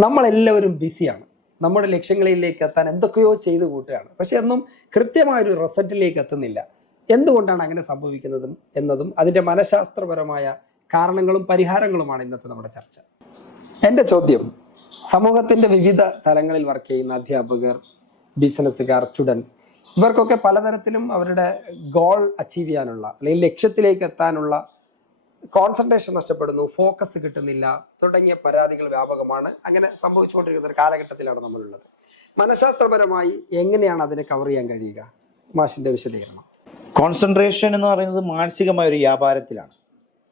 നമ്മളെല്ലാവരും ബിസിയാണ്. നമ്മുടെ ലക്ഷ്യങ്ങളിലേക്ക് എത്താൻ എന്തൊക്കെയോ ചെയ്തു കൂട്ടുകയാണ്. പക്ഷെ ഒന്നും കൃത്യമായൊരു റിസൾട്ടിലേക്ക് എത്തുന്നില്ല. എന്തുകൊണ്ടാണ് അങ്ങനെ സംഭവിക്കുന്നതും എന്നതും അതിൻ്റെ മനഃശാസ്ത്രപരമായ കാരണങ്ങളും പരിഹാരങ്ങളുമാണ് ഇന്നത്തെ നമ്മുടെ ചർച്ച. എൻ്റെ ചോദ്യം, സമൂഹത്തിൻ്റെ വിവിധ തലങ്ങളിൽ വർക്ക് ചെയ്യുന്ന അധ്യാപകർ, ബിസിനസ്സുകാർ, സ്റ്റുഡൻസ്, ഇവർക്കൊക്കെ പലതരത്തിലും അവരുടെ ഗോൾ അച്ചീവ് ചെയ്യാനുള്ള അല്ലെങ്കിൽ ലക്ഷ്യത്തിലേക്ക് എത്താനുള്ള കോൺസെൻട്രേഷൻ നഷ്ടപ്പെടുന്നു, ഫോക്കസ് കിട്ടുന്നില്ല തുടങ്ങിയ പരാതികൾ വ്യാപകമാണ്. അങ്ങനെ സംഭവിച്ചുകൊണ്ടിരിക്കുന്ന ഒരു കാലഘട്ടത്തിലാണ് നമ്മളുള്ളത്. മനഃശാസ്ത്രപരമായി എങ്ങനെയാണ് അതിനെ കവർ ചെയ്യാൻ കഴിയുക? മാഷിന്റെ വിശദീകരണം. കോൺസെൻട്രേഷൻ എന്ന് പറയുന്നത് മാനസികമായ ഒരു വ്യാപാരത്തിലാണ്.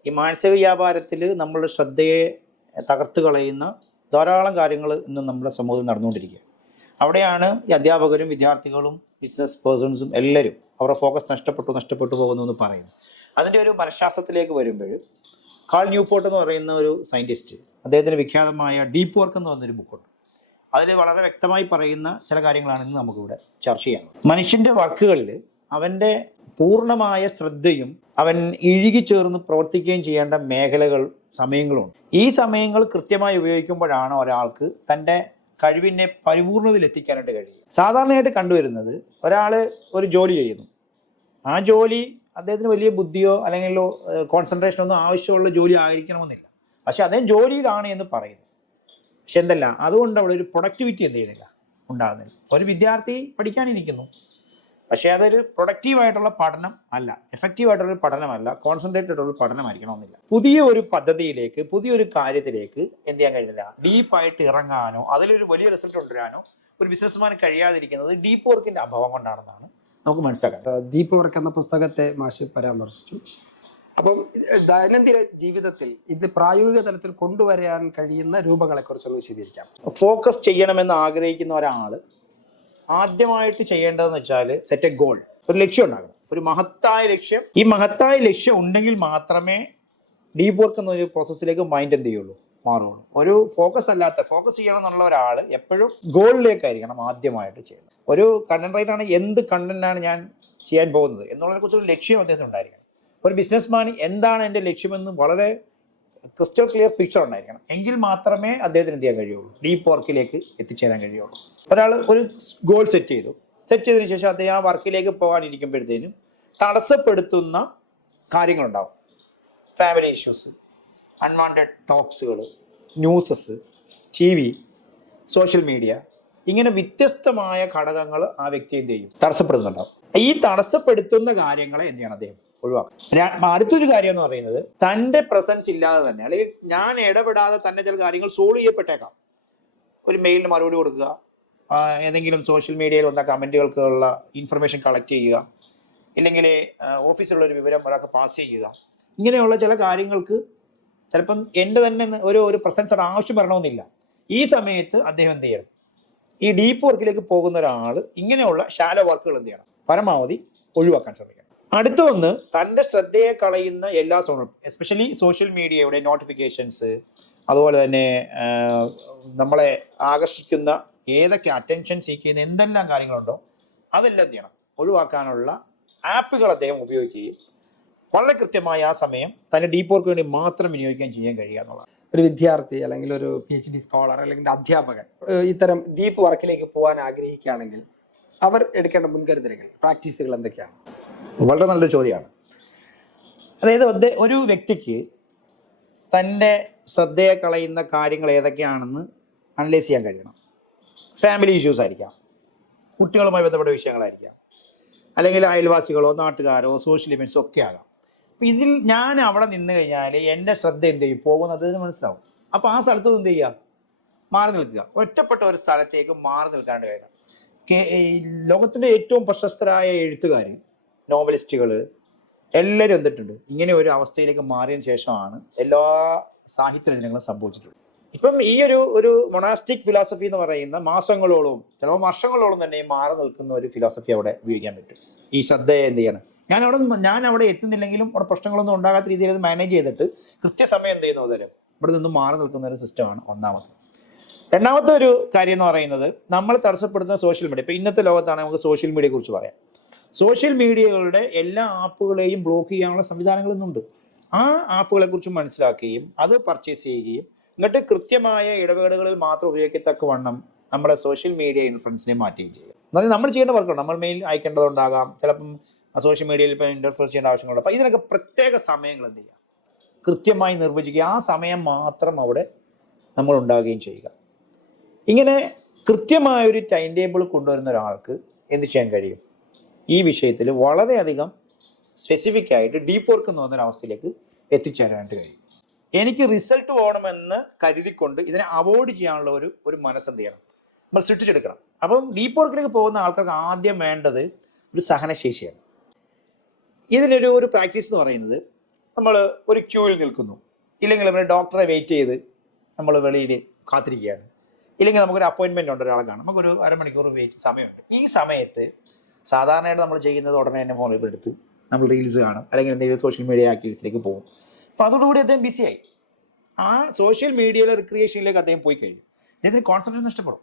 ഈ മാനസിക വ്യാപാരത്തിൽ നമ്മളുടെ ശ്രദ്ധയെ തകർത്ത് കളയുന്ന ധാരാളം കാര്യങ്ങൾ ഇന്ന് നമ്മുടെ സമൂഹത്തിൽ നടന്നുകൊണ്ടിരിക്കുക. അവിടെയാണ് ഈ അധ്യാപകരും വിദ്യാർത്ഥികളും ബിസിനസ് പേഴ്സൺസും എല്ലാവരും അവരുടെ ഫോക്കസ് നഷ്ടപ്പെട്ടു പോകുന്നു എന്ന് പറയുന്നത്. അതിൻ്റെ ഒരു മനഃശാസ്ത്രത്തിലേക്ക് വരുമ്പോൾ കാൾ ന്യൂപോർട്ട് എന്ന് പറയുന്ന ഒരു സയൻറ്റിസ്റ്റ്, അദ്ദേഹത്തിന് വിഖ്യാതമായ ഡീപ്പ് വർക്ക് എന്ന് പറഞ്ഞൊരു ബുക്കുണ്ട്. അതിൽ വളരെ വ്യക്തമായി പറയുന്ന ചില കാര്യങ്ങളാണ് ഇന്ന് നമുക്കിവിടെ ചർച്ച ചെയ്യാം. മനുഷ്യൻ്റെ വർക്കുകളിൽ അവൻ്റെ പൂർണ്ണമായ ശ്രദ്ധയും അവൻ ഇഴുകിച്ചേർന്ന് പ്രവർത്തിക്കുകയും ചെയ്യേണ്ട മേഖലകൾ, സമയങ്ങളുണ്ട്. ഈ സമയങ്ങൾ കൃത്യമായി ഉപയോഗിക്കുമ്പോഴാണ് ഒരാൾക്ക് തൻ്റെ കഴിവിനെ പരിപൂർണതയിൽ എത്തിക്കാനായിട്ട് കഴിയും. സാധാരണയായിട്ട് കണ്ടുവരുന്നത്, ഒരാൾ ഒരു ജോലി ചെയ്യുന്നു, ആ ജോലി അദ്ദേഹത്തിന് വലിയ ബുദ്ധിയോ അല്ലെങ്കിൽ കോൺസെൻട്രേഷനോ ഒന്നും ആവശ്യമുള്ള ജോലി ആയിരിക്കണമെന്നില്ല. പക്ഷെ അദ്ദേഹം ജോലിയിലാണ് എന്ന് പറയുന്നു. പക്ഷെ എന്തല്ല, അതുകൊണ്ട് അവിടെ ഒരു പ്രൊഡക്ടിവിറ്റി എന്ത് ചെയ്യുന്നില്ല, ഉണ്ടാകുന്നില്ല. ഒരു വിദ്യാർത്ഥി പഠിക്കാനിരിക്കുന്നു, പക്ഷേ അതൊരു പ്രൊഡക്റ്റീവായിട്ടുള്ള പഠനം അല്ല, എഫക്റ്റീവായിട്ടുള്ളൊരു പഠനമല്ല, കോൺസെൻട്രേറ്റഡ് ആയിട്ടുള്ള പഠനമായിരിക്കണമെന്നില്ല. പുതിയ ഒരു പദ്ധതിയിലേക്ക്, പുതിയൊരു കാര്യത്തിലേക്ക് എന്ത് ചെയ്യാൻ കഴിയുന്നില്ല, ഡീപ്പായിട്ട് ഇറങ്ങാനോ അതിലൊരു വലിയ റിസൾട്ട് കൊണ്ടുവരാനോ ഒരു ബിസിനസ്മാന് കഴിയാതിരിക്കുന്നത് ഡീപ്പ് വർക്കിന്റെ അഭാവം കൊണ്ടാണെന്നാണ് നമുക്ക് മനസ്സിലാക്കാം. ഡീപ്പ് വർക്ക് എന്ന പുസ്തകത്തെ മാഷ് പരാമർശിച്ചു. അപ്പം ദൈനംദിന ജീവിതത്തിൽ ഇത് പ്രായോഗിക തലത്തിൽ കൊണ്ടുവരാൻ കഴിയുന്ന രൂപങ്ങളെ കുറിച്ചൊന്ന് വിശദീകരിക്കാം. ഫോക്കസ് ചെയ്യണമെന്ന് ആഗ്രഹിക്കുന്ന ഒരാൾ ആദ്യമായിട്ട് ചെയ്യേണ്ടതെന്ന് വെച്ചാൽ സെറ്റ് എ ഗോൾ, ഒരു ലക്ഷ്യം ഉണ്ടാകണം, ഒരു മഹത്തായ ലക്ഷ്യം. ഈ മഹത്തായ ലക്ഷ്യം ഉണ്ടെങ്കിൽ മാത്രമേ ഡീപ്പ് വർക്ക് എന്നൊരു പ്രോസസ്സിലേക്ക് മൈൻഡ് എന്ത് ചെയ്യുള്ളൂ, മാറുള്ളൂ. ഒരു ഫോക്കസ് ചെയ്യണം എന്നുള്ള ഒരാൾ എപ്പോഴും ഗോളിലേക്കായിരിക്കണം ആദ്യമായിട്ട് ചെയ്യുന്നത്. ഒരു കണ്ടന്റ് റൈറ്റർ ആണ്, എന്ത് കണ്ടന്റാണ് ഞാൻ ചെയ്യാൻ പോകുന്നത് എന്നുള്ളതിനെ കുറിച്ചൊരു ലക്ഷ്യം അദ്ദേഹത്തിന് ഉണ്ടായിരിക്കണം. ഒരു ബിസിനസ്മാൻ എന്താണ് എൻ്റെ ലക്ഷ്യമെന്ന് വളരെ ക്രിസ്റ്റൽ ക്ലിയർ പിക്ചർ ഉണ്ടായിരിക്കണം. എങ്കിൽ മാത്രമേ അദ്ദേഹത്തിന് എന്ത് ചെയ്യാൻ കഴിയുള്ളൂ, ഡീപ്പ് വർക്കിലേക്ക് എത്തിച്ചേരാൻ കഴിയുള്ളൂ. ഒരാൾ ഒരു ഗോൾ സെറ്റ് ചെയ്തതിനു ശേഷം അദ്ദേഹം ആ വർക്കിലേക്ക് പോകാനിരിക്കുമ്പോഴത്തേനും തടസ്സപ്പെടുത്തുന്ന കാര്യങ്ങളുണ്ടാവും. ഫാമിലി ഇഷ്യൂസ്, അൺവാണ്ടഡ് ടോക്സുകൾ, ന്യൂസസ്, TV, സോഷ്യൽ മീഡിയ, ഇങ്ങനെ വ്യത്യസ്തമായ ഘടകങ്ങൾ ആ വ്യക്തി എന്ത് ചെയ്യും, തടസ്സപ്പെടുന്നുണ്ടാവും. ഈ തടസ്സപ്പെടുത്തുന്ന കാര്യങ്ങളെ എന്ത് ചെയ്യണം, അദ്ദേഹം ഒഴിവാക്കും. അടുത്തൊരു കാര്യം എന്ന് പറയുന്നത്, തൻ്റെ പ്രസൻസ് ഇല്ലാതെ തന്നെ, അല്ലെങ്കിൽ ഞാൻ ഇടപെടാതെ തന്നെ ചില കാര്യങ്ങൾ സോൾവ് ചെയ്യപ്പെട്ടേക്കാം. ഒരു മെയിലിന് മറുപടി കൊടുക്കുക, ഏതെങ്കിലും സോഷ്യൽ മീഡിയയിൽ വന്ന കമൻറ്റുകൾക്കുള്ള ഇൻഫർമേഷൻ കളക്ട് ചെയ്യുക, ഇല്ലെങ്കിൽ ഓഫീസിലുള്ള ഒരു വിവരം ഒരാൾക്ക് പാസ് ചെയ്യുക. ഇങ്ങനെയുള്ള ചില കാര്യങ്ങൾക്ക് ചിലപ്പം എൻ്റെ തന്നെ ഒരു പ്രസൻസ് ആവശ്യം വരണമെന്നില്ല. ഈ സമയത്ത് അദ്ദേഹം എന്ത് ചെയ്യണം, ഈ ഡീപ്പ് വർക്കിലേക്ക് പോകുന്ന ഒരാൾ ഇങ്ങനെയുള്ള ഷാലോ വർക്കുകൾ എന്ത് ചെയ്യണം, പരമാവധി ഒഴിവാക്കാൻ ശ്രമിക്കണം. അടുത്തൊന്ന്, തൻ്റെ ശ്രദ്ധയെ കളയുന്ന എല്ലാ സോണും, എസ്പെഷ്യലി സോഷ്യൽ മീഡിയയുടെ നോട്ടിഫിക്കേഷൻസ്, അതുപോലെ തന്നെ നമ്മളെ ആകർഷിക്കുന്ന ഏതൊക്കെ അറ്റൻഷൻ സീക്ക് ചെയ്യുന്ന എന്തെല്ലാം കാര്യങ്ങളുണ്ടോ അതെല്ലാം എന്ത് ചെയ്യണം, ഒഴിവാക്കാനുള്ള ആപ്പുകൾ അദ്ദേഹം ഉപയോഗിക്കുകയും വളരെ കൃത്യമായ ആ സമയം തൻ്റെ ഡീപ്പ് വർക്ക് വേണ്ടി മാത്രം വിനിയോഗിക്കാൻ ചെയ്യാൻ കഴിയുക എന്നുള്ളതാണ്. ഒരു വിദ്യാർത്ഥി അല്ലെങ്കിൽ ഒരു PhD സ്കോളർ അല്ലെങ്കിൽ അധ്യാപകൻ ഇത്തരം ഡീപ്പ് വർക്കിലേക്ക് പോകാൻ ആഗ്രഹിക്കുകയാണെങ്കിൽ അവർ എടുക്കേണ്ട മുൻകരുതലുകൾ, പ്രാക്ടീസുകൾ എന്തൊക്കെയാണ്? വളരെ നല്ലൊരു ചോദ്യമാണ്. അതായത് ഒരു വ്യക്തിക്ക് തൻ്റെ ശ്രദ്ധയെ കളയുന്ന കാര്യങ്ങൾ ഏതൊക്കെയാണെന്ന് അനലൈസ് ചെയ്യാൻ കഴിയണം. ഫാമിലി ഇഷ്യൂസ് ആയിരിക്കാം, കുട്ടികളുമായി ബന്ധപ്പെട്ട വിഷയങ്ങളായിരിക്കാം, അല്ലെങ്കിൽ അയൽവാസികളോ നാട്ടുകാരോ സോഷ്യൽ ഇവൻറ്റ്സോ ഒക്കെ ആകാം. അപ്പം ഇതിൽ ഞാൻ അവിടെ നിന്ന് കഴിഞ്ഞാൽ എൻ്റെ ശ്രദ്ധ എന്ത് ചെയ്യും, പോകുന്നത് മനസ്സിലാവും. അപ്പോൾ ആ സ്ഥലത്ത് എന്ത് ചെയ്യുക, മാറി നിൽക്കുക. ഒറ്റപ്പെട്ട ഒരു സ്ഥലത്തേക്ക് മാറി നിൽക്കാണ്ട് വേണം. ലോകത്തിൻ്റെ ഏറ്റവും പ്രശസ്തരായ എഴുത്തുകാർ, നോവലിസ്റ്റുകൾ എല്ലാവരും എന്തിട്ടുണ്ട്, ഇങ്ങനെ ഒരു അവസ്ഥയിലേക്ക് മാറിയതിനു ശേഷമാണ് എല്ലാ സാഹിത്യ രചനകളും സംഭവിച്ചിട്ടുള്ളത്. ഇപ്പം ഈ ഒരു മൊണാസ്റ്റിക് ഫിലോസഫി എന്ന് പറയുന്ന മാസങ്ങളോളം, ചിലപ്പോൾ വർഷങ്ങളോളം തന്നെ മാറി നിൽക്കുന്ന ഒരു ഫിലോസഫി അവിടെ ഉപയോഗിക്കാൻ പറ്റും. ഈ ശ്രദ്ധയെ എന്ത് ചെയ്യണം, ഞാൻ അവിടെ എത്തുന്നില്ലെങ്കിലും അവിടെ പ്രശ്നങ്ങളൊന്നും ഉണ്ടാകാത്ത രീതിയിൽ അത് മാനേജ് ചെയ്തിട്ട് കൃത്യസമയം എന്ത് ചെയ്യുന്ന പോലെ ഇവിടെ നിന്നും മാറി നിൽക്കുന്ന ഒരു സിസ്റ്റമാണ് ഒന്നാമത്. രണ്ടാമത്തെ ഒരു കാര്യം എന്ന് പറയുന്നത്, നമ്മൾ തടസ്സപ്പെടുന്ന സോഷ്യൽ മീഡിയ. ഇപ്പം ഇന്നത്തെ ലോകത്താണ് നമുക്ക് സോഷ്യൽ മീഡിയയെ കുറിച്ച് പറയാം. സോഷ്യൽ മീഡിയകളുടെ എല്ലാ ആപ്പുകളെയും ബ്ലോക്ക് ചെയ്യാനുള്ള സംവിധാനങ്ങൾ ഇന്നുണ്ട്. ആ ആപ്പുകളെ കുറിച്ച് മനസ്സിലാക്കുകയും അത് പർച്ചേസ് ചെയ്യുകയും എന്നിട്ട് കൃത്യമായ ഇടപെടലുകളിൽ മാത്രം ഉപയോഗിക്കത്തക്കവണ്ണം നമ്മുടെ സോഷ്യൽ മീഡിയ ഇൻഫ്ലുവൻസിനെ മാറ്റുകയും ചെയ്യുക. എന്നാൽ നമ്മൾ ചെയ്യേണ്ട വർക്കുണ്ട്. നമ്മൾ മെയിൽ അയക്കേണ്ടതുണ്ടാകാം, ചിലപ്പം സോഷ്യൽ മീഡിയയിൽ ഇപ്പോൾ ഇന്റർഫിയർ ചെയ്യേണ്ട ആവശ്യങ്ങളുണ്ട്. അപ്പോൾ ഇതിനൊക്കെ പ്രത്യേക സമയങ്ങൾ എന്ത് ചെയ്യുക, കൃത്യമായി നിർവചിക്കുക. ആ സമയം മാത്രം അവിടെ നമ്മൾ ഉണ്ടാകുകയും ചെയ്യുക. ഇങ്ങനെ കൃത്യമായൊരു ടൈം ടേബിൾ കൊണ്ടുവരുന്ന ഒരാൾക്ക് എന്ത് ചെയ്യാൻ കഴിയും, ഈ വിഷയത്തിൽ വളരെയധികം സ്പെസിഫിക് ആയിട്ട് ഡീപ്പ് വർക്ക് എന്ന് പറയുന്ന അവസ്ഥയിലേക്ക് എത്തിച്ചേരാനായിട്ട് കഴിയും. എനിക്ക് റിസൾട്ട് വേണമെന്ന് കരുതിക്കൊണ്ട് ഇതിനെ അവോയ്ഡ് ചെയ്യാനുള്ള ഒരു മനസ്സെന്ത് ചെയ്യണം, നമ്മൾ സൃഷ്ടിച്ചെടുക്കണം. അപ്പം ഡീപ്പ് വർക്കിലേക്ക് പോകുന്ന ആൾക്കാർക്ക് ആദ്യം വേണ്ടത് ഒരു സഹനശേഷിയാണ്. ഇതിനൊരു പ്രാക്ടീസ് എന്ന് പറയുന്നത്, നമ്മൾ ഒരു ക്യൂവിൽ നിൽക്കുന്നു, ഇല്ലെങ്കിൽ നമ്മൾ ഡോക്ടറെ വെയിറ്റ് ചെയ്ത് നമ്മൾ വെളിയിൽ കാത്തിരിക്കുകയാണ്, ഇല്ലെങ്കിൽ നമുക്കൊരു അപ്പോയിൻമെൻ്റ് ഉണ്ട്, ഒരാളെ കാണാം, നമുക്കൊരു അരമണിക്കൂർ സമയമുണ്ട്. ഈ സമയത്ത് സാധാരണയായിട്ട് നമ്മൾ ചെയ്യുന്നത് ഉടനെ തന്നെ ഫോണിൽ എടുത്ത് നമ്മൾ റീൽസ് കാണും, അല്ലെങ്കിൽ എന്തെങ്കിലും സോഷ്യൽ മീഡിയ ആക്ടിവിറ്റീസിലേക്ക് പോകും. അപ്പോൾ അതോടുകൂടി അദ്ദേഹം ബിസിയായി. ആ സോഷ്യൽ മീഡിയയിലെ റിക്രിയേഷനിലേക്ക് അദ്ദേഹം പോയി കഴിഞ്ഞു. അദ്ദേഹത്തിന് കോൺസെൻട്രേഷൻ നഷ്ടപ്പെടും.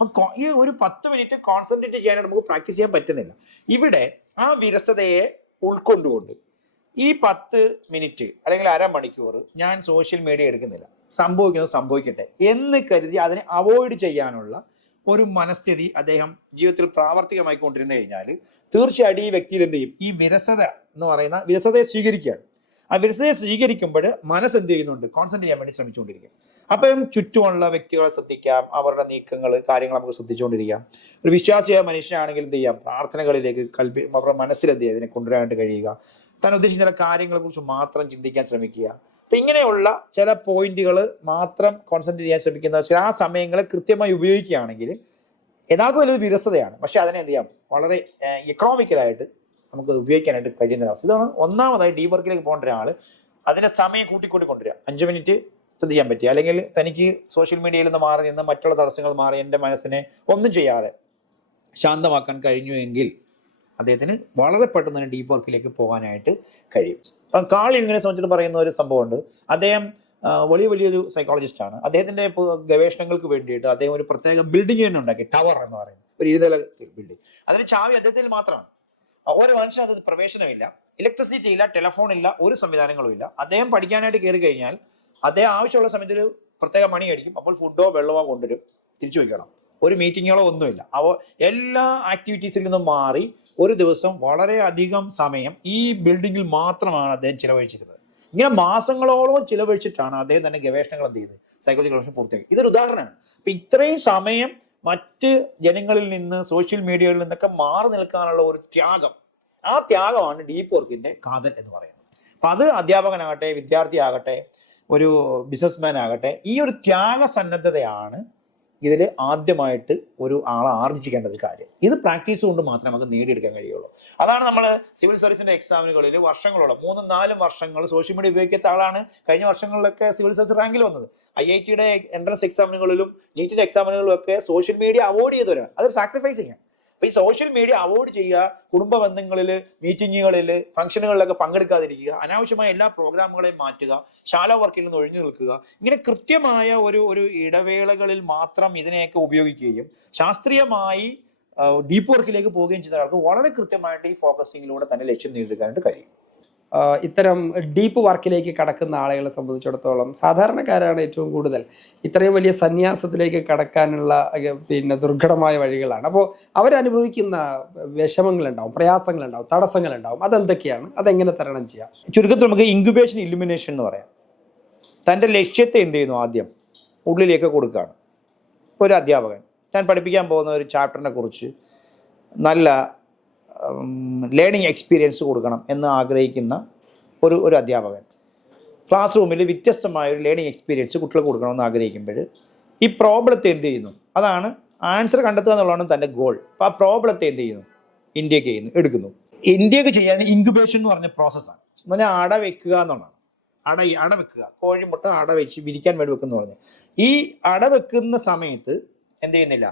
അപ്പം ഈ ഒരു 10 മിനിറ്റ് കോൺസെൻട്രേറ്റ് ചെയ്യാനായിട്ട് നമുക്ക് പ്രാക്ടീസ് ചെയ്യാൻ പറ്റുന്നില്ല. ഇവിടെ ആ വിരസതയെ ഉൾക്കൊണ്ടുകൊണ്ട് ഈ 10 മിനിറ്റ് അല്ലെങ്കിൽ അരമണിക്കൂർ ഞാൻ സോഷ്യൽ മീഡിയ എടുക്കുന്നില്ല, സംഭവിക്കുന്നത് സംഭവിക്കട്ടെ എന്ന് കരുതി അതിനെ അവോയ്ഡ് ചെയ്യാനുള്ള ഒരു മനസ്ഥിതി അദ്ദേഹം ജീവിതത്തിൽ പ്രാവർത്തികമായി കൊണ്ടിരുന്നു കഴിഞ്ഞാൽ തീർച്ചയായിട്ടും ഈ വ്യക്തിയിൽ എന്ത് ചെയ്യും, ഈ വിരസത എന്ന് പറയുന്ന വിരസതയെ സ്വീകരിക്കുകയാണ്. ആ വിരസതയെ സ്വീകരിക്കുമ്പോൾ മനസ്സ് എന്ത് ചെയ്യുന്നുണ്ട്, കോൺസെൻട്രേറ്റ് ചെയ്യാൻ വേണ്ടി ശ്രമിച്ചുകൊണ്ടിരിക്കുക. അപ്പം ചുറ്റുമുള്ള വ്യക്തികളെ ശ്രദ്ധിക്കാം, അവരുടെ നീക്കങ്ങൾ, കാര്യങ്ങൾ നമുക്ക് ശ്രദ്ധിച്ചുകൊണ്ടിരിക്കാം. ഒരു വിശ്വാസിയായ മനുഷ്യനാണെങ്കിൽ എന്ത് ചെയ്യാം, പ്രാർത്ഥനകളിലേക്ക് അവരുടെ മനസ്സിൽ എന്ത് ചെയ്യുക, ഇതിനെ കൊണ്ടുവരാനായിട്ട് കഴിയുക. താൻ ഉദ്ദേശിക്കുന്ന ചില കാര്യങ്ങളെ കുറിച്ച് മാത്രം ചിന്തിക്കാൻ ശ്രമിക്കുക. അപ്പൊ ഇങ്ങനെയുള്ള ചില പോയിന്റുകൾ മാത്രം കോൺസെൻട്രേറ്റ് ചെയ്യാൻ ശ്രമിക്കുന്ന ആ സമയങ്ങളെ കൃത്യമായി ഉപയോഗിക്കുകയാണെങ്കിൽ യഥാർത്ഥത്തിൽ ഒരു വിരസതയാണ്, പക്ഷെ അതിനെ എന്ത് ചെയ്യാം, വളരെ എക്കണോമിക്കലായിട്ട് നമുക്ക് ഉപയോഗിക്കാനായിട്ട് കഴിയുന്ന അവസ്ഥ. ഇതാണ് ഒന്നാമതായി ഡീപ്പ് വർക്കിലേക്ക് പോകേണ്ട ഒരാൾ അതിന്റെ സമയം കൂട്ടിക്കൂട്ടി കൊണ്ടുവരിക. 5 മിനിറ്റ് ശ്രദ്ധിക്കാൻ പറ്റുക, അല്ലെങ്കിൽ തനിക്ക് സോഷ്യൽ മീഡിയയിൽ നിന്ന് മാറി നിന്ന് മറ്റുള്ള തടസ്സങ്ങൾ മാറി എൻ്റെ മനസ്സിനെ ഒന്നും ചെയ്യാതെ ശാന്തമാക്കാൻ കഴിഞ്ഞു എങ്കിൽ അദ്ദേഹത്തിന് വളരെ പെട്ടെന്ന് തന്നെ ഡീപ്പ് വർക്കിലേക്ക് പോകാനായിട്ട് കഴിയും. അപ്പം കാൾ ഇങ്ങനെ സംബന്ധിച്ചിട്ട് പറയുന്ന ഒരു സംഭവമുണ്ട്. അദ്ദേഹം വലിയൊരു സൈക്കോളജിസ്റ്റ് ആണ്. അദ്ദേഹത്തിന്റെ ഗവേഷണങ്ങൾക്ക് വേണ്ടിയിട്ട് അദ്ദേഹം ഒരു പ്രത്യേക ബിൽഡിംഗ് തന്നെ ഉണ്ടാക്കി, ടവർ എന്ന് പറയുന്നത് ഒരു 20 ബിൽഡിംഗ്. അതിന് ചാവി അദ്ദേഹത്തിൽ മാത്രമാണ്. ഓരോ മനുഷ്യനും അത് പ്രവേശനമില്ല, ഇലക്ട്രിസിറ്റി ഇല്ല, ടെലിഫോൺ ഇല്ല, ഒരു സംവിധാനങ്ങളും ഇല്ല. അദ്ദേഹം പഠിക്കാനായിട്ട് കയറി കഴിഞ്ഞാൽ അദ്ദേഹം ആവശ്യമുള്ള സമയത്ത് ഒരു പ്രത്യേക മണി അടിക്കും, അപ്പോൾ ഫുഡോ വെള്ളമോ കൊണ്ടുവരും, തിരിച്ചു വയ്ക്കണം. ഒരു മീറ്റിങ്ങുകളോ ഒന്നുമില്ല. എല്ലാ ആക്ടിവിറ്റീസിൽ നിന്നും മാറി ഒരു ദിവസം വളരെയധികം സമയം ഈ ബിൽഡിങ്ങിൽ മാത്രമാണ് അദ്ദേഹം ചിലവഴിച്ചിരുന്നത്. ഇങ്ങനെ മാസങ്ങളോളം ചിലവഴിച്ചിട്ടാണ് അദ്ദേഹം തന്നെ ഗവേഷണങ്ങൾ എന്ത് ചെയ്തത്, സൈക്കോളജി ഗവേഷണം പൂർത്തിയാക്കി. ഇതൊരു ഉദാഹരണമാണ്. അപ്പൊ ഇത്രയും സമയം മറ്റ് ജനങ്ങളിൽ നിന്ന്, സോഷ്യൽ മീഡിയയിൽ നിന്നൊക്കെ മാറി നിൽക്കാനുള്ള ഒരു ത്യാഗം, ആ ത്യാഗമാണ് ഡീപ്പ് വർക്കിന്റെ കാതൽ എന്ന് പറയുന്നത്. അപ്പൊ അത് അധ്യാപകനാകട്ടെ, വിദ്യാർത്ഥി ആകട്ടെ, ഒരു ബിസിനസ്മാൻ ആകട്ടെ, ഈ ഒരു ത്യാഗസന്നദ്ധതയാണ് ഇതിൽ ആദ്യമായിട്ട് ഒരു ആളെ ആർജിക്കേണ്ട കാര്യം. ഇത് പ്രാക്ടീസ് കൊണ്ട് മാത്രമേ നമുക്ക് നേടിയെടുക്കാൻ കഴിയുള്ളൂ. അതാണ് നമ്മൾ സിവിൽ സർവീസിന്റെ എക്സാമിനുകളിൽ വർഷങ്ങളോളം 3-4 വർഷങ്ങൾ സോഷ്യൽ മീഡിയ ഉപയോഗിക്കാത്ത ആളാണ് കഴിഞ്ഞ വർഷങ്ങളിലൊക്കെ സിവിൽ സർവീസ് റാങ്കിൽ വന്നത്. IIT-യുടെ എൻട്രൻസ് എക്സാമിനുകളിലും നീറ്റിന്റെ എക്സാമിനുകളിലും ഒക്കെ സോഷ്യൽ മീഡിയ അവോയ്ഡ് ചെയ്തവരാണ്. അതൊരു സാക്രിഫൈസിങ് ആണ്. അപ്പൊ ഈ സോഷ്യൽ മീഡിയ അവോയ്ഡ് ചെയ്യുക, കുടുംബ ബന്ധങ്ങളിൽ, മീറ്റിങ്ങുകളിൽ, ഫംഗ്ഷനുകളിലൊക്കെ പങ്കെടുക്കാതിരിക്കുക, അനാവശ്യമായ എല്ലാ പ്രോഗ്രാമുകളെയും മാറ്റുക, ശാല വർക്കിൽ നിന്ന് ഒഴിഞ്ഞു നിൽക്കുക, ഇങ്ങനെ കൃത്യമായ ഒരു ഇടവേളകളിൽ മാത്രം ഇതിനെയൊക്കെ ഉപയോഗിക്കുകയും ശാസ്ത്രീയമായി ഡീപ്പ് വർക്കിലേക്ക് പോവുകയും ചെയ്ത ആൾക്ക് വളരെ കൃത്യമായിട്ട് ഈ ഫോക്കസിങ്ങിലൂടെ തന്നെ ലക്ഷ്യം നേടിയെടുക്കാനായിട്ട് കഴിയും. ഇത്തരം ഡീപ്പ് വർക്കിലേക്ക് കടക്കുന്ന ആളുകളെ സംബന്ധിച്ചിടത്തോളം സാധാരണക്കാരാണ് ഏറ്റവും കൂടുതൽ ഇത്രയും വലിയ സന്യാസത്തിലേക്ക് കടക്കാനുള്ള ദുർഘടമായ വഴികളാണ്. അപ്പോൾ അവരനുഭവിക്കുന്ന വിഷമങ്ങളുണ്ടാവും, പ്രയാസങ്ങളുണ്ടാവും, തടസ്സങ്ങളുണ്ടാവും. അതെന്തൊക്കെയാണ്, അതെങ്ങനെ തരണം ചെയ്യാം? ചുരുക്കത്തിൽ നമുക്ക് ഇൻക്യുബേഷൻ, ഇല്ലുമിനേഷൻ എന്ന് പറയാം. തൻ്റെ ലക്ഷ്യത്തെ എന്ത് ചെയ്യുന്നു, ആദ്യം ഉള്ളിലേക്ക് കൊടുക്കുകയാണ്. ഇപ്പോൾ ഒരു അധ്യാപകൻ ഞാൻ പഠിപ്പിക്കാൻ പോകുന്ന ഒരു ചാപ്റ്ററിനെ കുറിച്ച് നല്ല ലേണിംഗ് എക്സ്പീരിയൻസ് കൊടുക്കണം എന്ന് ആഗ്രഹിക്കുന്ന ഒരു അധ്യാപകൻ ക്ലാസ് റൂമിൽ വ്യത്യസ്തമായ ഒരു ലേണിംഗ് എക്സ്പീരിയൻസ് കുട്ടികൾക്ക് കൊടുക്കണമെന്ന് ആഗ്രഹിക്കുമ്പോൾ ഈ പ്രോബ്ലത്തെ എന്ത് ചെയ്യുന്നു, അതാണ് ആൻസർ കണ്ടെത്തുക എന്നുള്ളതാണ് തൻ്റെ ഗോൾ. അപ്പോൾ ആ പ്രോബ്ലത്തെ എന്ത് ചെയ്യുന്നു, ഇന്ത്യക്ക് എടുക്കുന്നു. ഇന്ത്യക്ക് ചെയ്യാൻ ഇൻക്യുബേഷൻ എന്ന് പറഞ്ഞ പ്രോസസ്സാണ്. എന്ന് പറഞ്ഞാൽ അട വെക്കുക എന്നുള്ളതാണ്. അട വെക്കുക, കോഴിമുട്ട അട വെച്ച് വിരിക്കാൻ വേണ്ടി വെക്കുന്ന പറഞ്ഞാൽ ഈ അട വെക്കുന്ന സമയത്ത് എന്ത് ചെയ്യുന്നില്ല,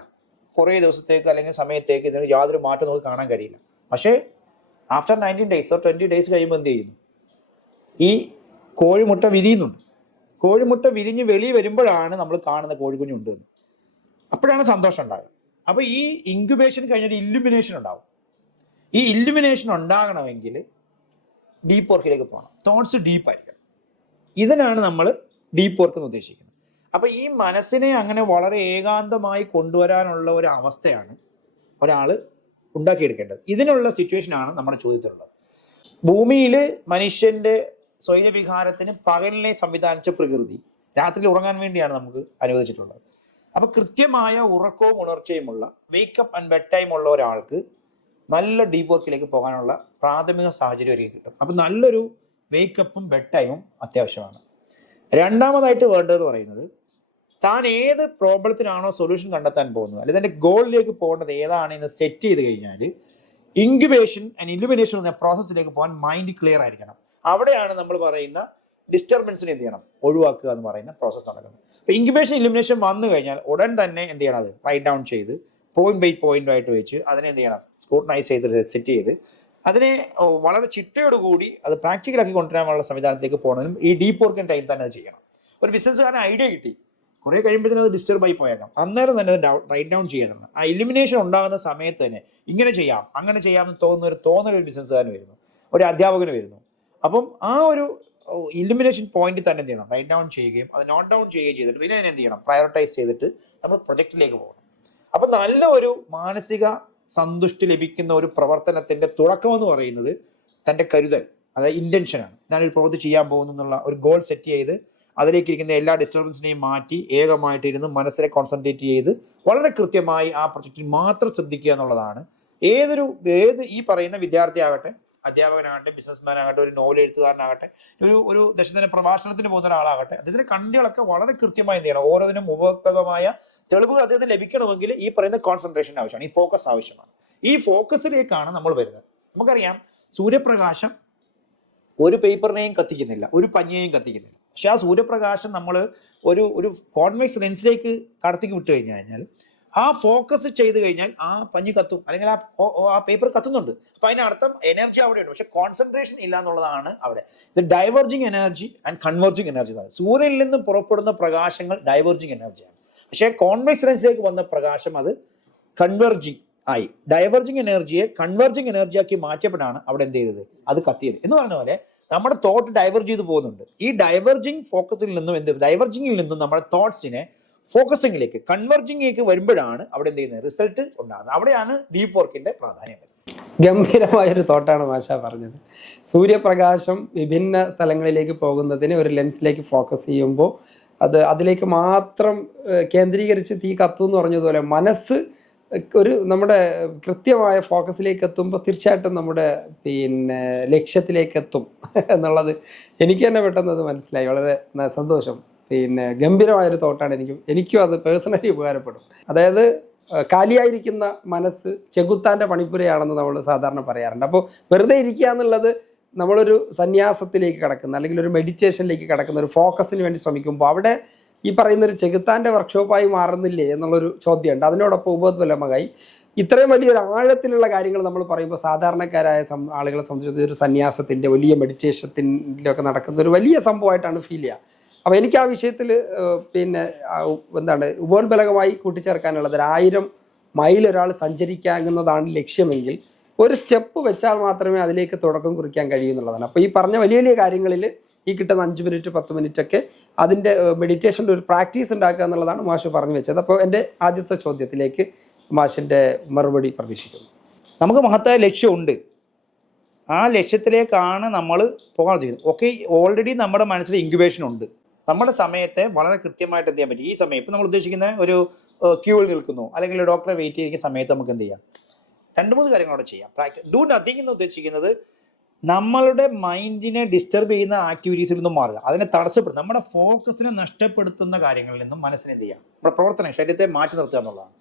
കുറേ ദിവസത്തേക്ക് അല്ലെങ്കിൽ സമയത്തേക്ക് ഇതിന് യാതൊരു മാറ്റം നമുക്ക് കാണാൻ കഴിയില്ല. പക്ഷേ ആഫ്റ്റർ 19 days or 20 days കഴിയുമ്പോൾ എന്ത് ചെയ്യുന്നു, ഈ കോഴിമുട്ട വിരിയുന്നുണ്ട്. കോഴിമുട്ട വിരിഞ്ഞ് വെളിയിൽ വരുമ്പോഴാണ് നമ്മൾ കാണുന്ന കോഴിക്കുഞ്ഞുണ്ട് എന്ന്. അപ്പോഴാണ് സന്തോഷം ഉണ്ടാകുക. അപ്പോൾ ഈ ഇൻക്യുബേഷൻ കഴിഞ്ഞൊരു ഇല്ലുമിനേഷൻ ഉണ്ടാവും. ഈ ഇല്ലുമിനേഷൻ ഉണ്ടാകണമെങ്കിൽ ഡീപ്പ് വർക്കിലേക്ക് പോകണം. തോട്ട്സ് ഡീപ്പായിരിക്കണം. ഇതിനാണ് നമ്മൾ ഡീപ്പ് വർക്ക് എന്ന് ഉദ്ദേശിക്കുന്നത്. അപ്പൊ ഈ മനസ്സിനെ അങ്ങനെ വളരെ ഏകാന്തമായി കൊണ്ടുവരാനുള്ള ഒരു അവസ്ഥയാണ് ഒരാൾ ഉണ്ടാക്കിയെടുക്കേണ്ടത്. ഇതിനുള്ള സിറ്റുവേഷനാണ് നമ്മുടെ ചോദ്യത്തിലുള്ളത്. ഭൂമിയിൽ മനുഷ്യന്റെ സ്വൈരവികാരത്തിന് പകലിനെ സംവിധാനിച്ച പ്രകൃതി രാത്രിയിൽ ഉറങ്ങാൻ വേണ്ടിയാണ് നമുക്ക് അനുവദിച്ചിട്ടുള്ളത്. അപ്പൊ കൃത്യമായ ഉറക്കവും ഉണർച്ചയുമുള്ള വേക്കപ്പ് ആൻഡ് ബെഡ് ടൈം ഉള്ള ഒരാൾക്ക് നല്ല ഡീപ്പ് വർക്കിലേക്ക് പോകാനുള്ള പ്രാഥമിക സാഹചര്യം ഒരുക്കി കിട്ടും. അപ്പൊ നല്ലൊരു വേക്കപ്പും ബെഡ് ടൈമും അത്യാവശ്യമാണ്. രണ്ടാമതായിട്ട് വേണ്ടതെന്ന് പറയുന്നത്, താൻ ഏത് പ്രോബ്ലത്തിനാണോ സൊല്യൂഷൻ കണ്ടെത്താൻ പോകുന്നത്, അല്ലെങ്കിൽ തന്റെ ഗോളിലേക്ക് പോകേണ്ടത് ഏതാണ് എന്ന് സെറ്റ് ചെയ്ത് കഴിഞ്ഞാൽ ഇൻക്യുബേഷൻ ആൻഡ് ഇലുമിനേഷൻ എന്ന പ്രോസസ്സിലേക്ക് പോകാൻ മൈൻഡ് ക്ലിയർ ആയിരിക്കണം. അവിടെയാണ് നമ്മൾ പറയുന്ന ഡിസ്റ്റർബൻസിനെ എന്ത് ചെയ്യണം, ഒഴിവാക്കുക എന്ന് പറയുന്ന പ്രോസസ്സ് നടക്കുന്നത്. അപ്പൊ ഇൻക്യുബേഷൻ ഇലുമിനേഷൻ വന്നു കഴിഞ്ഞാൽ ഉടൻ തന്നെ എന്ത് ചെയ്യണം, അത് റൈറ്റ് ഡൗൺ ചെയ്ത് പോയിന്റ് ബൈ പോയിന്റ് ആയിട്ട് വെച്ച് അതിനെ എന്ത് ചെയ്യണം, സ്ക്രൂട്ടനൈസ് ചെയ്ത് സെറ്റ് ചെയ്ത് അതിനെ വളരെ ചിട്ടയോടുകൂടി അത് പ്രാക്ടിക്കലാക്കി കൊണ്ടുവരാനുള്ള സംവിധാനത്തിലേക്ക് പോകണമെങ്കിലും ഈ ഡീപ്പ് വർക്കിംഗ് ടൈം തന്നെ അത് ചെയ്യണം. ഒരു ബിസിനസ്സുകാരൻ ഐഡിയ കിട്ടി, കുറെ കഴിയുമ്പോഴത്തേനും അത് ഡിസ്റ്റർബ് ആയി പോയേക്കാം, അന്നേരം തന്നെ അത് റൈറ്റ് ഡൗൺ ചെയ്യാനാണ്. ആ ഇലിമിനേഷൻ ഉണ്ടാകുന്ന സമയത്ത് തന്നെ ഇങ്ങനെ ചെയ്യാം അങ്ങനെ ചെയ്യാമെന്ന് തോന്നുന്ന ഒരു ബിസിനസ്സുകാരന് വരുന്നു, ഒരു അധ്യാപകന് വരുന്നു. അപ്പം ആ ഒരു ഇലിമിനേഷൻ പോയിന്റ് തന്നെ എന്ത് ചെയ്യണം, റൈറ്റ് ഡൗൺ ചെയ്യുകയും അത് നോട്ട് ഡൗൺ ചെയ്യുകയും ചെയ്തിട്ട് പിന്നെ അതിനെ എന്ത് ചെയ്യണം, പ്രയോറിറ്റൈസ് ചെയ്തിട്ട് നമ്മൾ പ്രൊജക്റ്റിലേക്ക് പോകണം. അപ്പൊ നല്ല ഒരു മാനസിക സന്തുഷ്ടി ലഭിക്കുന്ന ഒരു പ്രവർത്തനത്തിന്റെ തുടക്കം എന്ന് പറയുന്നത് തന്റെ കരുതൽ, അതായത് ഇന്റൻഷനാണ്. ഞാനൊരു പ്രവൃത്തി ചെയ്യാൻ പോകുന്നു എന്നുള്ള ഒരു ഗോൾ സെറ്റ് ചെയ്ത് അതിലേക്ക് ഇരിക്കുന്ന എല്ലാ ഡിസ്റ്റർബൻസിനെയും മാറ്റി ഏകമായിട്ട് ഇരുന്ന് മനസ്സിനെ കോൺസെൻട്രേറ്റ് ചെയ്ത് വളരെ കൃത്യമായി ആ പ്രൊജക്റ്റിൽ മാത്രം ശ്രദ്ധിക്കുക എന്നുള്ളതാണ്. ഏത് ഈ പറയുന്ന വിദ്യാർത്ഥി ആകട്ടെ, അധ്യാപകനാകട്ടെ, ബിസിനസ്മാൻ ആകട്ടെ, ഒരു നോവൽ എഴുത്തുകാരനാകട്ടെ, ഒരു ദശദിന പ്രഭാഷണത്തിന് പോകുന്ന ഒരാളാകട്ടെ, അദ്ദേഹത്തിന്റെ കണ്ടുകളൊക്കെ വളരെ കൃത്യമായി എന്ത് ചെയ്യണം, ഓരോന്നിനും ഉപഭോക്തകമായ തെളിവുകൾ അദ്ദേഹത്തിന് ലഭിക്കണമെങ്കിൽ ഈ പറയുന്ന കോൺസെൻട്രേഷൻ ആവശ്യമാണ്, ഈ ഫോക്കസ് ആവശ്യമാണ്. ഈ ഫോക്കസിലേക്കാണ് നമ്മൾ വരുന്നത്. നമുക്കറിയാം, സൂര്യപ്രകാശം ഒരു പേപ്പറിനെയും കത്തിക്കുന്നില്ല, ഒരു പഞ്ഞിയെയും കത്തിക്കുന്നില്ല. പക്ഷെ ആ സൂര്യപ്രകാശം നമ്മൾ ഒരു കോൺവെക്സ് ലെൻസിലേക്ക് കടത്തിക്ക് വിട്ടു കഴിഞ്ഞാൽ ആ ഫോക്കസ് ചെയ്ത് കഴിഞ്ഞാൽ ആ പഞ്ഞി കത്തും, അല്ലെങ്കിൽ ആ പേപ്പർ കത്തുന്നുണ്ട്. അപ്പൊ അതിനർത്ഥം എനർജി അവിടെയുണ്ട്, പക്ഷെ കോൺസെൻട്രേഷൻ ഇല്ല എന്നുള്ളതാണ് അവിടെ. ഇത് diverging energy and converging energy എന്നാണ്. സൂര്യനിൽ നിന്ന് പുറപ്പെടുന്ന പ്രകാശങ്ങൾ ഡൈവേർജിങ് എനർജിയാണ്, പക്ഷെ കോൺവെക്സ് ലെൻസിലേക്ക് വന്ന പ്രകാശം അത് കൺവേർജിങ് ആയി. ഡൈവേർജിങ് എനർജിയെ കൺവേർജിങ് എനർജിയാക്കി മാറ്റിയപ്പോഴാണ് അവിടെ എന്ത് ചെയ്തത്, അത് കത്തിയത്. എന്ന് പറഞ്ഞ പോലെ നമ്മുടെ തോട്ട് ഡൈവേർജ് ചെയ്ത് പോകുന്നുണ്ട്. ഈ ഡൈവേർജിങ് ഫോക്കസിൽ നിന്നും ഡൈവേർജിങ്ങിൽ നിന്നും നമ്മുടെ തോട്ട്സിനെ ഫോക്കസിങ്ങിലേക്ക്, കൺവെർജിങ്ങിലേക്ക് വരുമ്പോഴാണ് അവിടെ എന്ത് ചെയ്യുന്നത്, റിസൾട്ട് ഉണ്ടാകുന്നത്. അവിടെയാണ് ഡീപ്പ് വർക്കിന്റെ പ്രാധാന്യം. ഗംഭീരമായൊരു തോട്ടാണ് മാഷ പറഞ്ഞത്. സൂര്യപ്രകാശം വിഭിന്ന സ്ഥലങ്ങളിലേക്ക് പോകുന്നതിന് ഒരു ലെൻസിലേക്ക് ഫോക്കസ് ചെയ്യുമ്പോൾ അതിലേക്ക് മാത്രം കേന്ദ്രീകരിച്ച് തീ കത്തും എന്ന് പറഞ്ഞതുപോലെ മനസ്സ് നമ്മുടെ കൃത്യമായ ഫോക്കസിലേക്ക് എത്തുമ്പോൾ തീർച്ചയായിട്ടും നമ്മുടെ ലക്ഷ്യത്തിലേക്ക് എത്തും എന്നുള്ളത് എനിക്ക് തന്നെ പെട്ടെന്ന് അത് മനസ്സിലായി. വളരെ സന്തോഷം. ഗംഭീരമായൊരു തോട്ടാണ്. എനിക്കും അത് പേഴ്സണലി ഉപകാരപ്പെടും. അതായത് കാലിയായിരിക്കുന്ന മനസ്സ് ചെകുത്താൻ്റെ പണിപ്പുരയാണെന്ന് നമ്മൾ സാധാരണ പറയാറുണ്ട്. അപ്പോൾ വെറുതെ ഇരിക്കുക എന്നുള്ളത് നമ്മളൊരു സന്യാസത്തിലേക്ക് കടക്കുന്ന, അല്ലെങ്കിൽ ഒരു മെഡിറ്റേഷനിലേക്ക് കടക്കുന്ന, ഒരു ഫോക്കസിന് വേണ്ടി ശ്രമിക്കുമ്പോൾ അവിടെ ഈ പറയുന്നൊരു ചെകുത്താൻ്റെ വർക്ക്ഷോപ്പായി മാറുന്നില്ലേ എന്നുള്ളൊരു ചോദ്യമുണ്ട്. അതിനോടൊപ്പം ഉപോദ്ബലമായി ഇത്രയും വലിയൊരു ആഴത്തിലുള്ള കാര്യങ്ങൾ നമ്മൾ പറയുമ്പോൾ സാധാരണക്കാരായ ആളുകളെ സംബന്ധിച്ച് ഒരു സന്യാസത്തിൻ്റെ വലിയ മെഡിറ്റേഷത്തിൻ്റെ ഒക്കെ നടക്കുന്ന ഒരു വലിയ സംഭവമായിട്ടാണ് ഫീൽ ചെയ്യുക. അപ്പോൾ എനിക്ക് ആ വിഷയത്തിൽ ഉപോത്ബലകമായി കൂട്ടിച്ചേർക്കാനുള്ളത്, 1000 മൈൽ ഒരാൾ സഞ്ചരിക്കാവുന്നതാണ് ലക്ഷ്യമെങ്കിൽ ഒരു സ്റ്റെപ്പ് വെച്ചാൽ മാത്രമേ അതിലേക്ക് തുടക്കം കുറിക്കാൻ കഴിയൂ എന്നുള്ളതാണ്. അപ്പോൾ ഈ പറഞ്ഞ വലിയ വലിയ കാര്യങ്ങളിൽ ഈ കിട്ടുന്ന 5 മിനിറ്റ് 10 മിനിറ്റ് ഒക്കെ അതിൻ്റെ മെഡിറ്റേഷൻ്റെ ഒരു പ്രാക്ടീസ് ഉണ്ടാക്കുക എന്നുള്ളതാണ് മാഷ് പറഞ്ഞു വെച്ചത്. അപ്പോൾ എൻ്റെ ആദ്യത്തെ ചോദ്യത്തിലേക്ക് മാഷിൻ്റെ മറുപടി പ്രതീക്ഷിക്കുന്നു. നമുക്ക് മഹത്തായ ലക്ഷ്യമുണ്ട്, ആ ലക്ഷ്യത്തിലേക്കാണ് നമ്മൾ പോകാൻ ചെയ്യുന്നത്. ഓക്കെ, ഓൾറെഡി നമ്മുടെ മനസ്സിൽ ഇൻക്യുബേഷൻ ഉണ്ട്. നമ്മുടെ സമയത്തെ വളരെ കൃത്യമായിട്ട് എന്ത് ചെയ്യാൻ പറ്റും. ഈ സമയം ഇപ്പം നമ്മൾ ഉദ്ദേശിക്കുന്ന ഒരു ക്യൂവിൽ നിൽക്കുന്നു, അല്ലെങ്കിൽ ഡോക്ടറെ വെയിറ്റ് ചെയ്തിരിക്കുന്ന സമയത്ത് നമുക്ക് എന്ത് ചെയ്യാം, 2-3 കാര്യങ്ങളോടെ ചെയ്യാം. ഡു നത്തിങ് എന്ന് ഉദ്ദേശിക്കുന്നത് നമ്മളുടെ മൈൻഡിനെ ഡിസ്റ്റർബ് ചെയ്യുന്ന ആക്ടിവിറ്റീസിൽ നിന്നും മാറുക, അതിനെ തടസ്സപ്പെടും, നമ്മുടെ ഫോക്കസിനെ നഷ്ടപ്പെടുത്തുന്ന കാര്യങ്ങളിൽ നിന്നും മനസ്സിനെ എന്ത് ചെയ്യാം, നമ്മുടെ പ്രവർത്തനം, ശരീരത്തെ മാറ്റി നിർത്തുക എന്നുള്ളതാണ്.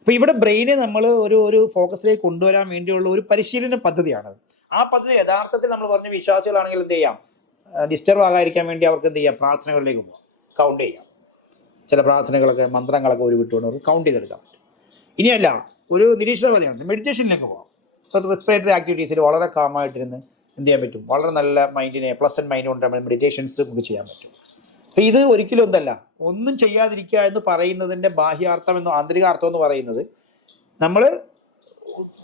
അപ്പോൾ ഇവിടെ ബ്രെയിനെ നമ്മൾ ഒരു ഫോക്കസിലേക്ക് കൊണ്ടുവരാൻ വേണ്ടിയുള്ള ഒരു പരിശീലന പദ്ധതിയാണത്. ആ പദ്ധതി യഥാർത്ഥത്തിൽ നമ്മൾ പറഞ്ഞ വിശ്വാസികളാണെങ്കിൽ എന്ത് ചെയ്യാം, ഡിസ്റ്റർബ് ആകാതിരിക്കാൻ വേണ്ടി അവർക്ക് എന്ത് ചെയ്യാം, പ്രാർത്ഥനകളിലേക്ക് പോകാം, കൗണ്ട് ചെയ്യാം. ചില പ്രാർത്ഥനകളൊക്കെ മന്ത്രങ്ങളൊക്കെ വിട്ടുകൊണ്ട് അവർക്ക് കൗണ്ട് ചെയ്തെടുക്കാൻ പറ്റും. ഇനിയല്ല, ഒരു നിരീക്ഷണവാദിയാണ്, മെഡിറ്റേഷനിലേക്ക് പോകാം. റെസ്പിറേറ്ററി ആക്ടിവിറ്റീസിൽ വളരെ കാമായിട്ടിരുന്ന് എന്ത് ചെയ്യാൻ പറ്റും, വളരെ നല്ല മൈൻഡിനെ പ്ലസന്റ് മൈൻഡ് കൊണ്ട് മെഡിറ്റേഷൻസ് നമുക്ക് ചെയ്യാൻ പറ്റും. അപ്പം ഇത് ഒരിക്കലും ഒന്നും ചെയ്യാതിരിക്കുക എന്ന് പറയുന്നതിൻ്റെ ബാഹ്യാർത്ഥം എന്നോ ആന്തരിക അർത്ഥം എന്ന് പറയുന്നത് നമ്മൾ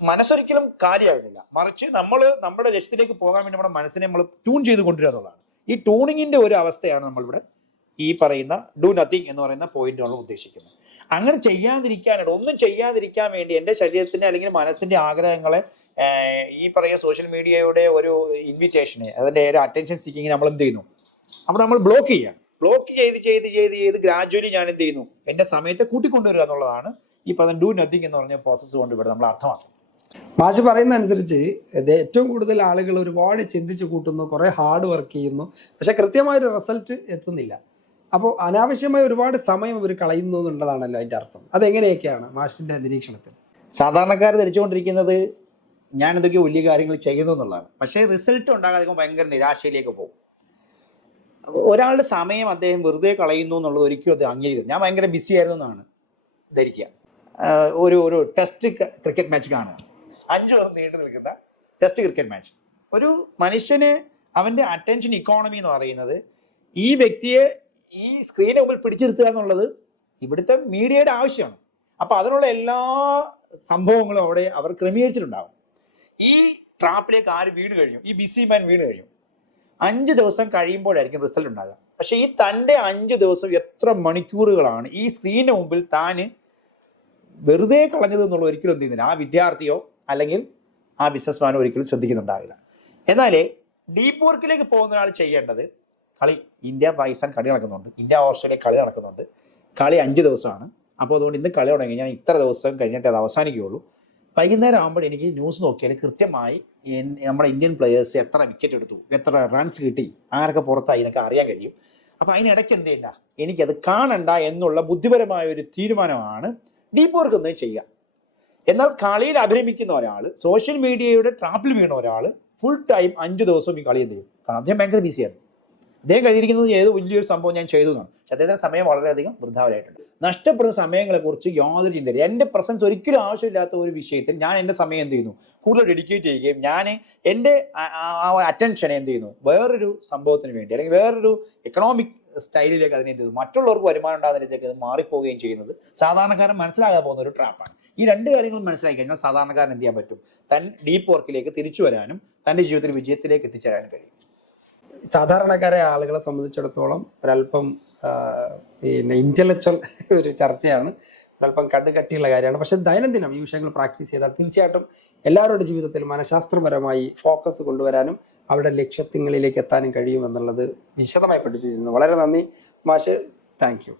മനസ്സൊരിക്കലും കാര്യമാകുന്നില്ല, മറിച്ച് നമ്മൾ നമ്മുടെ ലക്ഷ്യത്തിലേക്ക് പോകാൻ വേണ്ടി നമ്മുടെ മനസ്സിനെ നമ്മൾ ട്യൂൺ ചെയ്ത് കൊണ്ടുവരിക എന്നുള്ളതാണ്. ഈ ട്യൂണിങ്ങിൻ്റെ ഒരു അവസ്ഥയാണ് നമ്മളിവിടെ ഈ പറയുന്ന ഡു നത്തിങ് എന്ന് പറയുന്ന പോയിന്റാണ് ഉദ്ദേശിക്കുന്നത്. അങ്ങനെ ചെയ്യാതിരിക്കാനായിട്ട്, ഒന്നും ചെയ്യാതിരിക്കാൻ വേണ്ടി എൻ്റെ ശരീരത്തിൻ്റെ അല്ലെങ്കിൽ മനസ്സിൻ്റെ ആഗ്രഹങ്ങളെ ഈ പറയുന്ന സോഷ്യൽ മീഡിയയുടെ ഒരു ഇൻവിറ്റേഷനെ, അതിൻ്റെ ഒരു അറ്റൻഷൻ സീക്കിങ്ങിന് നമ്മൾ എന്ത് ചെയ്യുന്നു, അവിടെ നമ്മൾ ബ്ലോക്ക് ചെയ്യുക. ബ്ലോക്ക് ചെയ്ത് ഗ്രാജുവലി ഞാൻ എന്ത് ചെയ്യുന്നു, എൻ്റെ സമയത്തെ കൂട്ടിക്കൊണ്ടുവരിക എന്നുള്ളതാണ് ഈ പറയുന്ന ഡു നത്തിങ് എന്ന് പറഞ്ഞ പ്രോസസ്സ് കൊണ്ട് ഇവിടെ നമ്മൾ അർത്ഥമാക്കുന്നത്. മാഷ് പറയുന്ന അനുസരിച്ച് ഇത് ഏറ്റവും കൂടുതൽ ആളുകൾ ഒരുപാട് ചിന്തിച്ച് കൂട്ടുന്നു, കുറേ ഹാർഡ് വർക്ക് ചെയ്യുന്നു, പക്ഷെ കൃത്യമായൊരു റിസൾട്ട് എത്തുന്നില്ല. അപ്പോൾ അനാവശ്യമായ ഒരുപാട് സമയം ഇവർ കളയുന്നു എന്നുള്ളതാണല്ലോ അതിൻ്റെ അർത്ഥം. അതെങ്ങനെയൊക്കെയാണ് മാഷിൻ്റെ നിരീക്ഷണത്തിൽ? സാധാരണക്കാർ ധരിച്ചുകൊണ്ടിരിക്കുന്നത് ഞാൻ എന്തൊക്കെയോ വലിയ കാര്യങ്ങൾ ചെയ്യുന്നു എന്നുള്ളതാണ്. പക്ഷേ റിസൾട്ട് ഉണ്ടാകാതെ ഭയങ്കര നിരാശയിലേക്ക് പോകും. അപ്പോൾ ഒരാളുടെ സമയം അദ്ദേഹം വെറുതെ കളയുന്നു എന്നുള്ളത് ഒരിക്കലും അത് അംഗീകരിക്കും. ഞാൻ ഭയങ്കര ബിസി ആയിരുന്നു എന്നാണ് ധരിക്കുക. ഒരു ടെസ്റ്റ് ക്രിക്കറ്റ് മാച്ച് കാണുക, 5 ദിവസം നീണ്ടു നിൽക്കുന്ന ടെസ്റ്റ് ക്രിക്കറ്റ് മാച്ച്. ഒരു മനുഷ്യന് അവൻ്റെ അറ്റൻഷൻ ഇക്കോണമി എന്ന് പറയുന്നത് ഈ വ്യക്തിയെ ഈ സ്ക്രീനിന് മുമ്പിൽ പിടിച്ചിരുത്തുക എന്നുള്ളത് ഇവിടുത്തെ മീഡിയയുടെ ആവശ്യമാണ്. അപ്പോൾ അതിനുള്ള എല്ലാ സംഭവങ്ങളും അവിടെ അവർ ക്രമീകരിച്ചിട്ടുണ്ടാകും. ഈ ട്രാപ്പിലേക്ക് ആര് വീണ് കഴിയും, ഈ ബിസി മാൻ വീണ് കഴിയും. 5 ദിവസം കഴിയുമ്പോഴായിരിക്കും റിസൾട്ട് ഉണ്ടാകുക. പക്ഷേ ഈ തൻ്റെ 5 ദിവസം എത്ര മണിക്കൂറുകളാണ് ഈ സ്ക്രീനിന് മുമ്പിൽ താന് വെറുതെ കളഞ്ഞത് എന്നുള്ള ഒരിക്കലും എന്ത് ചെയ്യുന്നില്ല ആ വിദ്യാർത്ഥിയോ അല്ലെങ്കിൽ ആ ബിസിനസ്മാനോ ഒരിക്കലും ശ്രദ്ധിക്കുന്നുണ്ടാവില്ല. എന്നാൽ ഡീപ്പ് വർക്കിലേക്ക് പോകുന്ന ഒരാൾ ചെയ്യേണ്ടത്, കളി ഇന്ത്യ പാകിസ്ഥാൻ കളി നടക്കുന്നുണ്ട്, ഇന്ത്യ ഓസ്ട്രേലിയ കളി നടക്കുന്നുണ്ട്, കളി 5 ദിവസമാണ്. അപ്പോൾ അതുകൊണ്ട് ഇന്ന് കളി തുടങ്ങി ഞാൻ ഇത്ര ദിവസം കഴിഞ്ഞിട്ട് അത് അവസാനിക്കുകയുള്ളൂ. വൈകുന്നേരം ആകുമ്പോൾ എനിക്ക് ന്യൂസ് നോക്കിയാൽ കൃത്യമായി നമ്മുടെ ഇന്ത്യൻ പ്ലെയേഴ്സ് എത്ര വിക്കറ്റ് എടുത്തു, എത്ര റൺസ് കിട്ടി, ആരൊക്കെ പുറത്തായി എന്നൊക്കെ അറിയാൻ കഴിയും. അപ്പോൾ അതിനിടയ്ക്ക് എന്ത് ചെയ്യണ്ട, എനിക്കത് കാണണ്ട എന്നുള്ള ബുദ്ധിപരമായ ഒരു തീരുമാനമാണ് ഡീപ്പ് വർക്ക് ഒന്നും ചെയ്യുക. എന്നാൽ കളിയിൽ അഭിരമിക്കുന്ന ഒരാൾ, സോഷ്യൽ മീഡിയയുടെ ട്രാപ്പിൽ വീണ ഒരാൾ ഫുൾ ടൈം 5 ദിവസവും ഈ കളി എന്ത് ചെയ്യും? കാരണം അദ്ദേഹം ഭയങ്കര ബിസിയാണ്. അദ്ദേഹം കരുതിയിരിക്കുന്നത് ഏത് വലിയൊരു സംഭവം ഞാൻ ചെയ്തു എന്നാണ്. പക്ഷെ അദ്ദേഹത്തിൻ്റെ സമയം വളരെയധികം വൃഥാവിലായിട്ടുണ്ട്. നഷ്ടപ്പെടുന്ന സമയങ്ങളെക്കുറിച്ച് യാതൊരു ചിന്തയില്ല. എൻ്റെ പ്രസൻസ് ഒരിക്കലും ആവശ്യമില്ലാത്ത ഒരു വിഷയത്തിൽ ഞാൻ എൻ്റെ സമയം എന്ത് ചെയ്യുന്നു, കൂടുതൽ ഡെഡിക്കേറ്റ് ചെയ്യുകയും ഞാൻ എൻ്റെ അറ്റൻഷനെ എന്ത് ചെയ്യുന്നു വേറൊരു സംഭവത്തിന് വേണ്ടി അല്ലെങ്കിൽ വേറൊരു എക്കണോമിക് സ്റ്റൈലിലേക്ക് അതിനെ എന്ത് ചെയ്തു മറ്റുള്ളവർക്ക് വരുമാനം ഉണ്ടാകുന്ന രീതിയിലേക്ക് അത് മാറിപ്പോവുകയും ചെയ്യുന്നത് സാധാരണക്കാരൻ മനസ്സിലാകാൻ പോകുന്ന ഒരു ട്രാപ്പാണ്. ഈ 2 കാര്യങ്ങൾ മനസ്സിലാക്കി കഴിഞ്ഞാൽ സാധാരണക്കാരൻ എന്ത് ചെയ്യാൻ പറ്റും, തൻ ഡീപ്പ് വർക്കിലേക്ക് തിരിച്ചു വരാനും തൻ്റെ ജീവിതത്തിൽ വിജയത്തിലേക്ക് എത്തിച്ചേരാനും കഴിയും. സാധാരണക്കാരെ ആളുകളെ സംബന്ധിച്ചിടത്തോളം ഒരല്പം പിന്നെ ഇന്റലക്ച്വൽ ഒരു ചർച്ചയാണ്, ഒരല്പം കടുകട്ടിയുള്ള കാര്യമാണ്. പക്ഷെ ദൈനംദിനം ഈ വിഷയങ്ങൾ പ്രാക്ടീസ് ചെയ്താൽ തീർച്ചയായിട്ടും എല്ലാവരുടെ ജീവിതത്തിൽ മനഃശാസ്ത്രപരമായി ഫോക്കസ് കൊണ്ടുവരാനും അവരുടെ ലക്ഷ്യങ്ങളിലേക്ക് എത്താനും കഴിയുമെന്നുള്ളത് വിശദമായി പഠിപ്പിച്ചിരുന്നു. വളരെ നന്ദി മാഷ്, താങ്ക് യു.